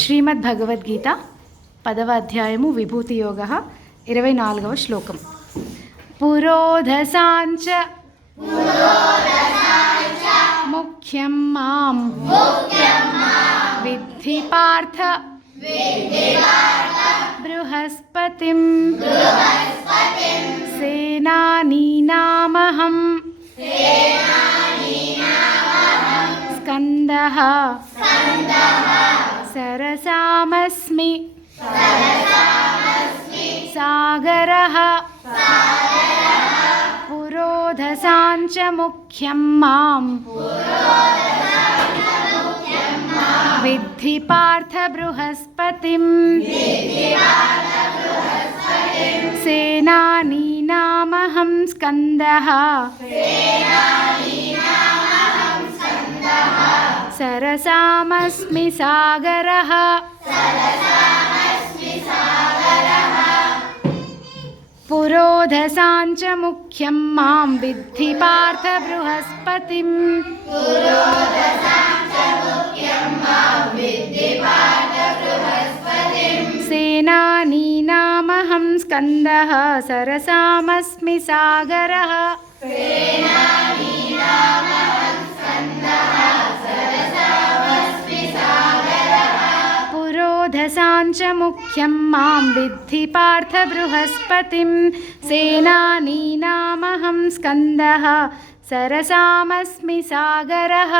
శ్రీమద్భగవద్గీత 10వ అధ్యాయము విభూతి యోగ 24వ శ్లోకం. పురోధసాంచ ముఖ్యం మాం విద్ధి పార్థ బృహస్పతిం సేనానీనామహం స్కందః సరసామస్మి సాగరః పురోధసాంచ ముఖ్యం మాం విద్ధి పార్థ బృహస్పతిం సేనానీనామహం స్కందః సరసామస్మి సాగరః. పురోధసాంచ ముఖ్యం మాం విద్ధి పార్థ బృహస్పతిం సేనానీనామహం స్కందః సరసామస్మి సాగరః. పురోధసాంచ ముఖ్యం మాం విద్ధి పార్థ బృహస్పతిం సేనానీనామహం స్కందః సరసామస్మి సాగరః.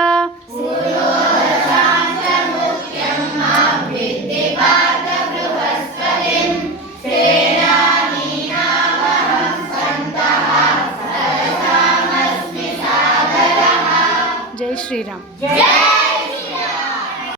జై శ్రీరామ్.